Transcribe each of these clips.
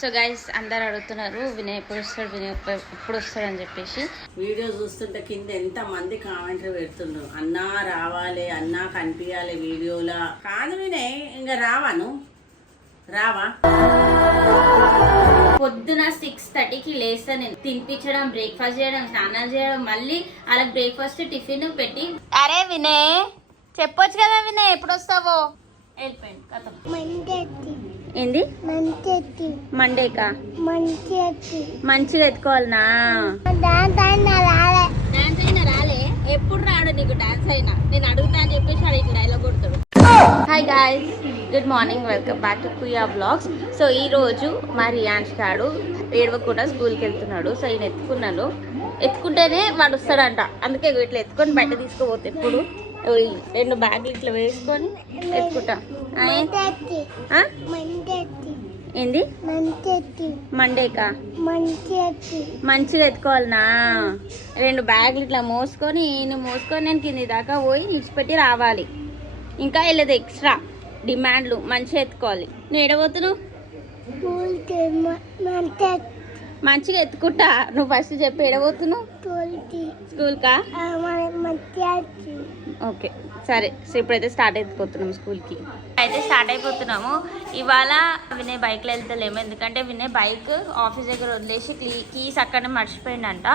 So guys అందరు అడుగుతున్నారు వినయ్ ఎప్పుడు వస్తాడు అని చెప్పేసి. వీడియో చూస్తుంటే కింద ఎంత మంది కామెంట్లు పెడుతున్నారు, అన్నా రావాలి, అన్నా కనిపించాలి వీడియోలా. కాదు వినయ్, ఇంకా రావాను రావా? పొద్దున 6:30కి లేస్తా నేను. తినిపించడం, బ్రేక్ఫాస్ట్ చేయడం, స్నానాలు చేయడం, మళ్ళీ అలా బ్రేక్ఫాస్ట్ టిఫిన్ పెట్టి. అరే వినయ్ చెప్పొచ్చు కదా వినయ్ ఎప్పుడు వస్తావో. వెళ్ళిపోయింది కథ. ఏంది మండేకా? మంచిగా ఎత్తుకోవాలనా? డాన్స్ అయినా రాలే. ఎప్పుడు రాడు నీకు డాన్స్ అయినా. నేను అడుగుతా అని చెప్పేసి వాడు ఇట్లా డైలాగ్ కొడతాడు. Hi guys, good morning, welcome back to కుయా బ్లాగ్స్. సో ఈరోజు మా రియాన్స్ గాడు ఏడవకుండా స్కూల్కి వెళ్తున్నాడు. సో ఈయన ఎత్తుకుంటేనే వాడు వస్తాడంట. అందుకే ఇట్లా ఎత్తుకొని బయట తీసుకుపోతే ఎప్పుడు 2 బ్యాగులు ఇట్లా వేసుకొని ఎత్తుకుంటా. ఏంది మండేకా? మంచిగా ఎత్తుకోవాలనా? 2 బ్యాగులు ఇట్లా మోసుకొని నేను కింది దాకా పోయి నిడిచిపెట్టి రావాలి. ఇంకా వెళ్ళదు ఎక్స్ట్రా డిమాండ్లు. మంచిగా ఎత్తుకోవాలి. నువ్వు ఎడబోతున్నావు? మంచిగా ఎత్తుకుంటా. నువ్వు ఫస్ట్ చెప్పి ఎడబోతున్నావు? స్కూల్కా? ఓకే సరే. సో ఇప్పుడైతే స్టార్ట్ అయిపోతున్నాము స్కూల్కి. అయితే స్టార్ట్ అయిపోతున్నాము. ఇవాళ వినయ్ బైక్లో వెళ్తలేము, ఎందుకంటే వినయ్ బైక్ ఆఫీస్ దగ్గర వదిలేసి కీస్ అక్కడనే మర్చిపోయిందంట.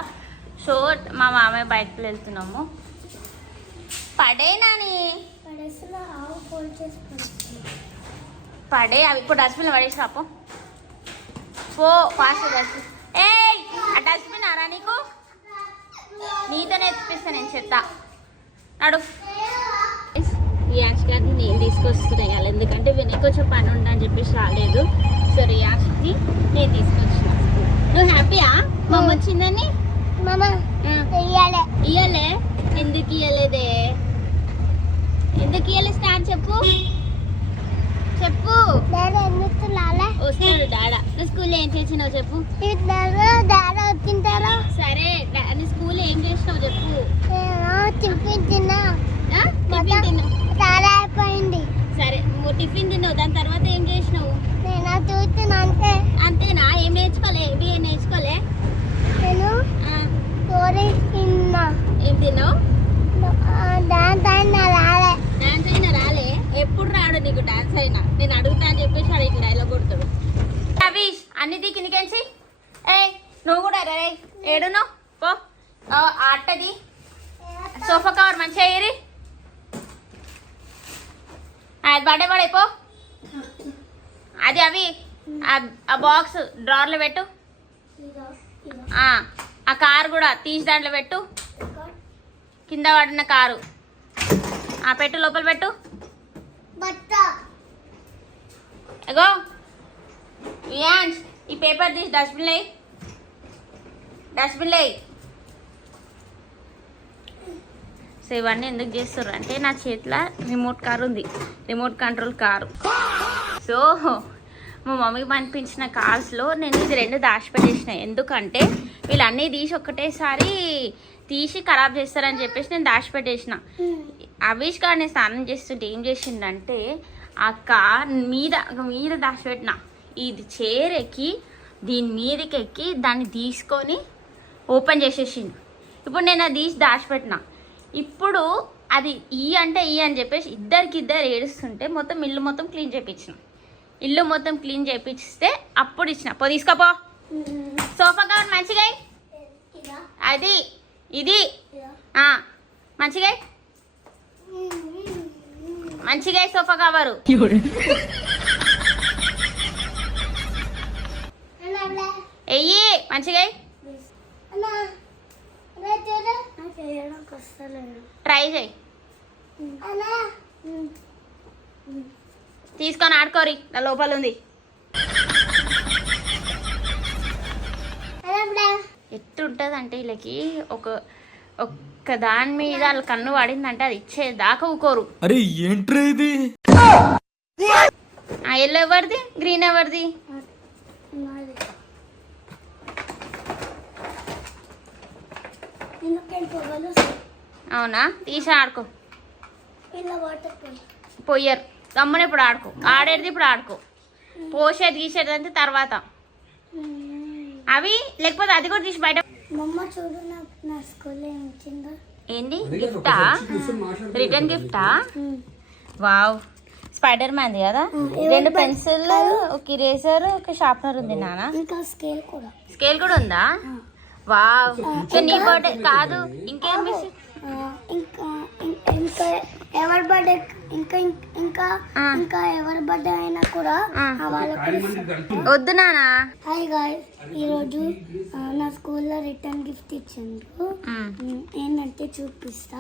సో మా మామయ్య బైక్లో వెళ్తున్నాము. పడే నాని పడే అవి ఇప్పుడు డస్ట్బిన్లో పడేసి రాపో. పో ఫాస్ట్ డస్ట్బిన్. ఏ ఆ డస్ట్బిన్ అరా నీకు? నీతోనే ఎత్తిపిస్తా నేను చెత్త. నడు. రియాక్స్ గారిని నేను తీసుకొస్తున్నాయి కదా, ఎందుకంటే వినయ్ కొంచెం పని ఉండని చెప్పేసి రాలేదు. సో రియాక్స్ని నేను తీసుకొచ్చిన. నువ్వు హ్యాపీయా మమ్మ వచ్చిందని? ఇయ్యలే. ఎందుకు ఇయ్యలేదే? ఎందుకు ఇయ్యలే? స్టార్ట్ చెప్పు. వస్తాడు డాడా. నువ్వు స్కూల్లో ఏం చేసినావు చెప్పు. సరే నీ స్కూల్లో ఏం చేసినావు చెప్పు. టిఫిన్ తిన్నావు. సరే టిఫిన్ తిన్నావు, దాని తర్వాత ఏం చేసినావు? అంతేనా? ఏం నేర్చుకోలే? ఏం నేర్చుకోలే? ఏం తిన్నావు? డాన్స్ అయినా రాలే. ఎప్పుడు రాడు నీకు డాన్స్ అయినా. నేను అడుగుతా అని చెప్పేసి వాడు ఇట్లా డైలాగ్ కొడతాడు. రవీష్ అన్నిది కిందికెళ్ళి. నువ్వు కూడా రే ఏడును పో. అట్టది సోఫా కవర్ మంచిగా ఏరి. అది పడైపో. అది అవి ఆ బాక్స్ డ్రార్లో పెట్టు. ఆ కారు కూడా తీసి దాంట్లో పెట్టు. కింద పడిన కారు పెట్టు, లోపల పెట్టు. ఎగో ఈ పేపర్ తీసి డస్ట్బిన్లో వేయి. సో ఇవన్నీ ఎందుకు చేస్తారు అంటే నా చేతిలో రిమోట్ కార్ ఉంది, రిమోట్ కంట్రోల్ కారు. సో మా మమ్మీకి పంపించిన కార్స్లో నేను ఇది 2 దాచిపెట్టేసినాయి. ఎందుకంటే వీళ్ళు అన్నీ తీసి ఒక్కటేసారి తీసి ఖరాబ్ చేస్తారని చెప్పేసి నేను దాచిపెట్టేసిన. అవిష్ గారు నేను స్నానం చేస్తుంటే ఏం చేసిండంటే ఆ కార్ మీద దాచిపెట్టిన. ఇది చైర్ ఎక్కి దీని మీదకి ఎక్కి దాన్ని తీసుకొని ఓపెన్ చేసేసిండు. ఇప్పుడు నేను అది తీసి దాచిపెట్టిన. ఇప్పుడు అది అంటే అని చెప్పేసి ఇద్దరు ఏడుస్తుంటే ఇల్లు మొత్తం క్లీన్ చేయించిన. ఇల్లు మొత్తం క్లీన్ చేయించిస్తే అప్పుడు ఇచ్చిన. పో తీసుకోపో. సోఫా కవర్ మంచిగా అది ఇది మంచిగా సోఫా కవరు. ఎయ్యి మంచిగా ట్రై చేయి. తీసుకొని ఆడుకోరి, నా లోపల ఉంది. ఎట్టుంటుంది అంటే వీళ్ళకి ఒక్క దాని మీద వాళ్ళ కన్ను పడిందంటే అది ఇచ్చేదాకా ఊకోరు. అరే ఏంట్రా ఇది? ఎల్లో ఎవరిది? గ్రీన్ ఎవరిది? అవునా? తీసి ఆడుకో. పోయారు గమ్మని ఇప్పుడు ఆడుకో. ఆడేది ఇప్పుడు ఆడుకో. పోసేది గీసేది అంటే తర్వాత. అవి లేకపోతే అది కూడా తీసి బయట. మమ్మ చూడు నా స్కూల్లో ఏం ఇచ్చిందో. ఏంటి గిఫ్టా? రిటర్న్ గిఫ్టా? వావ్, స్పైడర్ మ్యాన్ది కదా. 2 పెన్సిల్, ఒక ఇరేజర్, ఒక షార్ప్నర్ ఉంది నాన్న. ఇంకా స్కేల్ కూడా. స్కేల్ కూడా ఉందా? వావ్. సో నీ బర్త్డే కాదు ఇంకేం మిస్? ఇంకా ఇంకా ఎవరి బర్త్డే ఇంకా ఇంకా ఇంకా ఎవరి బర్త్డే అయినా కూడా వాళ్ళకి వద్దు నానా. హాయ్ గాయ్స్, ఈరోజు నా స్కూల్లో రిటర్న్ గిఫ్ట్ ఇచ్చిండ్రు. ఏంటంటే చూపిస్తా.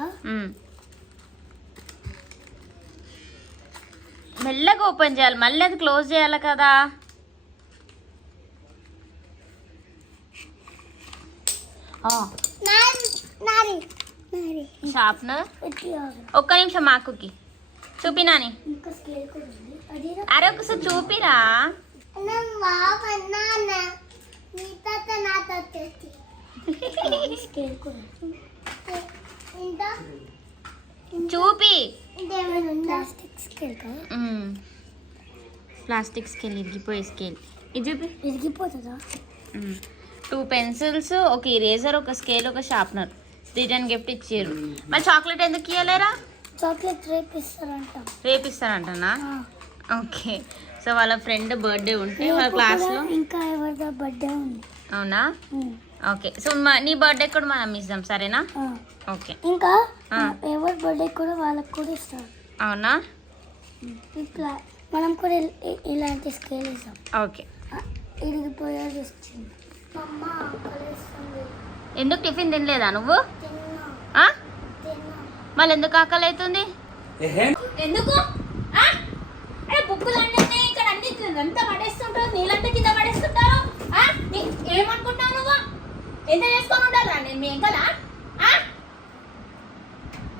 మెల్లగా ఓపెన్ చేయాలి, మళ్ళీ అది క్లోజ్ చేయాలి కదా. షార్ప్నర్. ఒక్క నిమిషం మాకుకి చూపినాని. ఇంకా స్కేల్ కూడా ఉంది. అది అరే ఒకసారి చూపిరా. స్కేల్ కూడా చూపి. ప్లాస్టిక్ స్కేల్ కదా. ప్లాస్టిక్ స్కేల్, ఇరిగిపోయే స్కేల్. ఇది చూపి. ఇరిగిపోతుందా? 2 పెన్సిల్స్, ఒక ఇరేజర్, ఒక స్కేల్, ఒక షార్ప్నర్ రిటర్న్ గిఫ్ట్ ఇచ్చారు. మరి చాక్లెట్ ఎందుకు ఇవ్వలేరా? చాక్లెట్ రేపు ఇస్తారంట. రేపు ఇస్తారంటనా? ఓకే. సో వాళ్ళ ఫ్రెండ్ బర్త్డే ఉంటే వాళ్ళ క్లాస్లో ఇంకా ఎవరిదో బర్త్డే ఉంది. అవునా? ఓకే. సో నీ బర్త్డే కూడా మనం ఇద్దాం, సరేనా? ఓకే. ఇంకా ఎవరి బర్త్డే కూడా వాళ్ళకి కూడా ఇస్తారు. అవునా? ఇట్లా మనం కూడా ఇలాంటి స్కేల్ ఇస్తాం. ఓకే. ఇరిగిపోయేది ఇచ్చింది. అమ్మ ఆకలిస్తుంది. ఎందుకు టిఫిన్ తినలేదా నువ్వు? తిన్నా. మళ్ళీ ఎందుకు ఆకలి అవుతుంది? ఎందుకు? బుక్కులు అన్నీ ఇక్కడ అన్ని అంతా పడేస్తుంటారు, నీళ్ళంతా కింద పడేస్తుంటారు. ఏమనుకుంటావు నువ్వు? ఎంత చేసుకొని ఉండాలా నేను మీ ఎంకలా?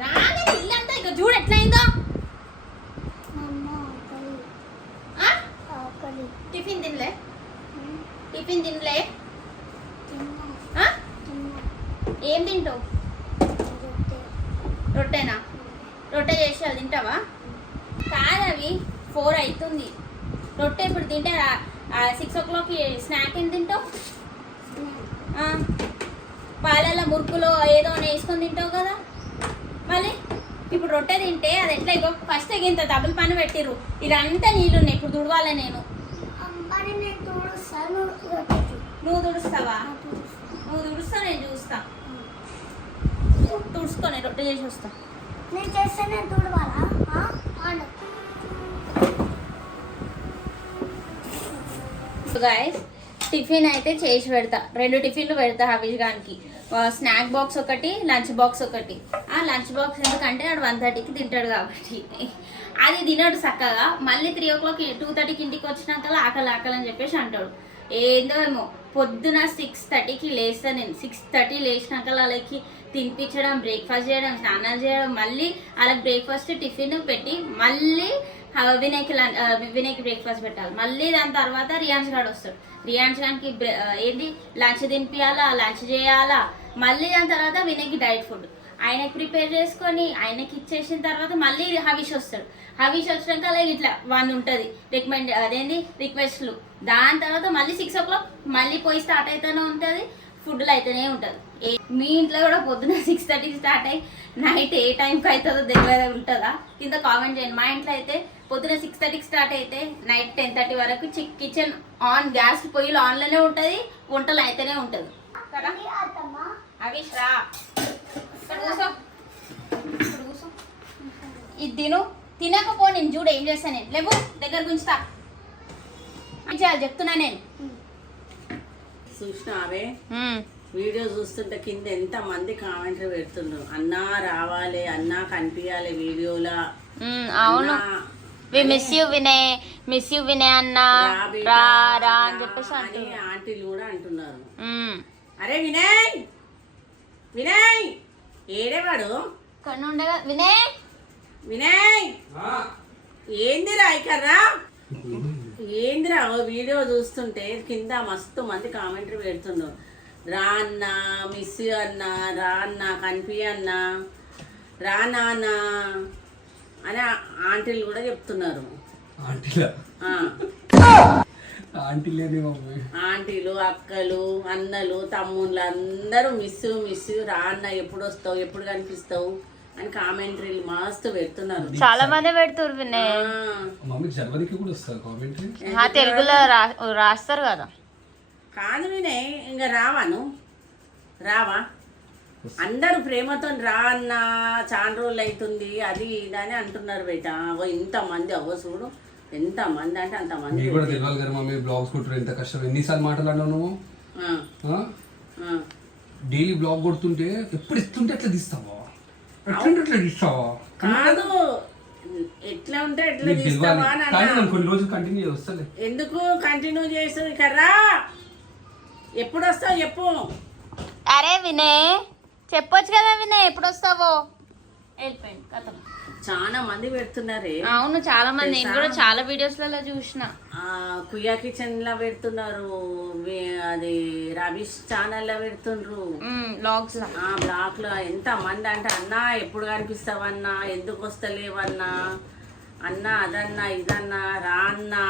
రాగా ఇల్లంతా ఇక చూడు ఎట్లయిందో. టిఫిన్ తినలే? టిఫిన్ తినలే? ఏం తింటావు? రొట్టెనా? రొట్టె చేసి అది తింటావా? కాదవి 4 అవుతుంది. రొట్టె ఇప్పుడు తింటే 6 o'clock స్నాక్ ఏం తింటావు? పాలల్లో మురుకులో ఏదో వేసుకొని తింటావు కదా. మళ్ళీ ఇప్పుడు రొట్టె తింటే అది ఎట్లా? ఇగో ఫస్ట్ ఇంత డబుల్ పని పెట్టిర్రు, ఇదంతా నీళ్ళు ఉన్నాయి. ఇప్పుడు తుడవాలి నేను. నువ్వు తుడుస్తావా? నువ్వు తుడుస్తా, నేను చూస్తా. తుడుచుకో, నేను రొట్టె చేసి వస్తా. నేను చేస్తే నేను తుడవాలా? గైస్, టిఫిన్ అయితే చేసి పెడతా. 2 టిఫిన్లు పెడతా హవీష్ గానికి. స్నాక్ బాక్స్ ఒకటి, లంచ్ బాక్స్ ఒకటి. లంచ్ బాక్స్ ఎందుకంటే వాడు 1:30కి తింటాడు కాబట్టి. అది తినడు చక్కగా. మళ్ళీ 3 o'clock 2:30కి ఇంటికి వచ్చినాక ఆకలి ఆకలి అని చెప్పేసి అంటాడు. ఏందో ఏమో పొద్దున 6:30కి లేస్తా నేను. 6:30 లేచినాక వాళ్ళకి తినిపించడం, బ్రేక్ఫాస్ట్ చేయడం, స్నానాలు చేయడం, మళ్ళీ వాళ్ళకి బ్రేక్ఫాస్ట్ టిఫిన్ పెట్టి మళ్ళీ వినయ్కి బ్రేక్ఫాస్ట్ పెట్టాలి. మళ్ళీ దాని తర్వాత రియాన్స్ గాడు వస్తాడు. రియాన్స్ గానికి ఏంటి లంచ్ తినిపించాలా, లంచ్ చేయాలా. మళ్ళీ దాని తర్వాత వినయ్కి డైట్ ఫుడ్ ఆయనకి ప్రిపేర్ చేసుకొని ఆయనకి ఇచ్చేసిన తర్వాత మళ్ళీ హవీష్ వస్తాడు. హవీష్ వచ్చినాక అలాగే ఇట్లా 1 ఉంటుంది రిక్వెస్ట్లు. దాని తర్వాత మళ్ళీ 6 o'clock మళ్ళీ పోయి స్టార్ట్ అవుతూనే ఉంటుంది, ఫుడ్లు అయితేనే ఉంటుంది. మీ ఇంట్లో కూడా పొద్దున 6:30కి స్టార్ట్ అయ్యి నైట్ ఏ టైంకి అవుతుందో తెలియదు ఉంటుందా? కింద కామెంట్ చేయండి. మా ఇంట్లో అయితే పొద్దున 6:30కి స్టార్ట్ అయితే నైట్ 10:30 వరకు కిచెన్ ఆన్, గ్యాస్ పొయ్యిలు ఆన్లోనే ఉంటుంది, వంటలు అయితేనే ఉంటుంది కదా. హవీష్ రా, ఇక్కడ కూర్చో, ఇక్కడ కూర్చో. ఇది తినకపో నేను చూడు ఏం చేస్తాను. నేను లేవు దగ్గర గుంచుతా చెప్తున్నా నేను. చూసినావే వీడియో చూస్తుంటే కింద ఎంత మంది కామెంట్లు పెడుతుండ్రు, అన్నా రావాలి, అన్నా కనిపించాలి వీడియోలా. అవును, miss you Vinay, miss you Vinay అన్న రా అని చెప్పేసి ఆంటీలు కూడా అంటున్నారు. అరే వినయ్, వినయ్ ఏడేవాడు కన్నుండగా. వినయ్, వినయ్ ఏందిరా ఇకర్రా, ఏందిరా వీడియో చూస్తుంటే కింద మస్తు మంది కామెంట్లు పెడుతుండ్రు. రా అన్న, మిస్ అన్న, రా అన్న, కనిపి అన్న, రా నాన్న అని ఆంటీలు కూడా చెప్తున్నారు. ఆంటీ లేని మమ్మీ. ఆంటీలు, అక్కలు, అన్నలు, తమ్ముళ్ళు అందరూ మిస్ రా అన్న, ఎప్పుడు వస్తావు, ఎప్పుడు కనిపిస్తావు అని కామెంటరీలు మస్తు పెడుతున్నారు. చాలా మంది పెడుతురు వినయ్. మమ్మీకి జర్మనీకి కూడా వస్తారు కామెంటరీ. తెలుగులో రాస్తారు కదా. కాదు వినయ్, ఇంకా రావా అందరూ ప్రేమతో రా అన్న, చాలా రోజులు అవుతుంది అది ఇది అని అంటున్నారు బయట. అవో ఇంతమంది, అవ్వ చూడు ఎంతమంది అంటే అంతమంది. మీకు కూడా తెలియాలి కదా మమ్మీ, బ్లాగ్స్ కొట్టుడు ఎంత కష్టం. ఎన్నిసార్లు మాట్లాడినావు నువ్వు? డైలీ బ్లాగ్ కొడుతుంటే ఎప్పుడు ఇస్తుంటే అట్లా తీస్తావా? ఎట్లా తీస్తావా? కాదు, ఎట్లా ఉంటే ఎట్లా తీస్తావా అని కానీ నేను కొన్ని రోజులు కంటిన్యూ వస్తలే. ఎందుకు కంటిన్యూ చేస్తుంది కర్రా? ఎప్పుడు వస్తావు చెప్పు. అరే వినయ్ చెప్పొచ్చు కదా వినయ్, ఎప్పుడు వస్తావో. వెళ్ళిపోయింది కథ. చాలా మంది పెడుతున్నారే. అవును చాలా మంది, నేను కూడా చాలా వీడియోస్లలో చూసిన. కుయ్యా కిచెన్ లా పెడుతున్నారు, అది రవీష్ ఛానల్ లో పెడుతుండ్రు, బ్లాగ్స్ లో. బ్లాక్ లో ఎంత మంది అంటే, అన్నా ఎప్పుడు కనిపిస్తావన్నా, ఎందుకు వస్తలేవన్నా, అన్నా అదన్నా ఇదన్నా, రా అన్నా,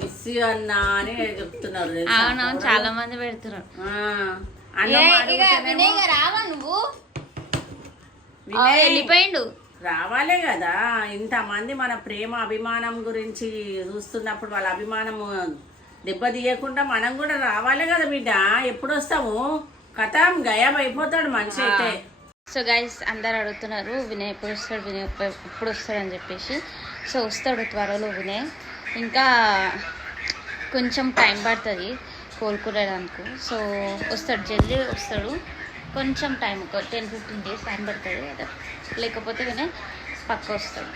మిస్ అన్నా అని చెప్తున్నారు. అవునవును చాలా మంది పెడుతున్నారు. రావా నువ్వు? వెళ్ళిపోయిండు. రావాలే కదా, ఇంతమంది మన ప్రేమ అభిమానం గురించి చూస్తున్నప్పుడు వాళ్ళ అభిమానము దెబ్బతీయకుండా మనం కూడా రావాలే కదా బిడ్డ. ఎప్పుడు వస్తాము? కథం గయాబ్ అయిపోతాడు మనిషి అయితే. సో గైస్ అందరు అడుగుతున్నారు వినయ్ ఎప్పుడు వస్తాడు, వినయ్ ఎప్పుడు వస్తాడు అని చెప్పేసి. సో వస్తాడు త్వరలో వినయ్, ఇంకా కొంచెం టైం పడుతుంది కోలుకునేదానికి. సో వస్తాడు, జల్దీ వస్తాడు. కొంచెం టైం, ఒక 10-15 days టైం పడుతుంది, లేకపోతే వినయ్ పక్క వస్తాడు.